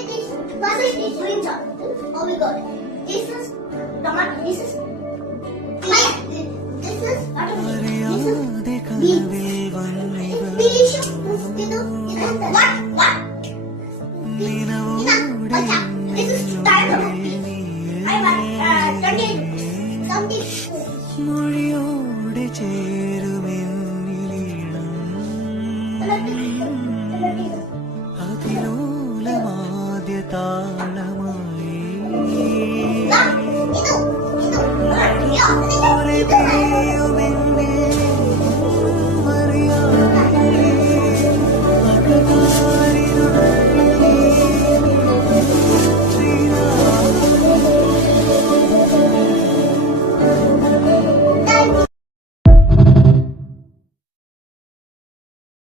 Was it this green chocolate? Oh my god. This is tomato. This is fire. This is watermelon. This is beans. Delicious. What? This is tiger. I want 20. Something. മൊഴിയോടെ ചേരുമെന്നിലീണം അതിലോലമാദ്യ താളമായി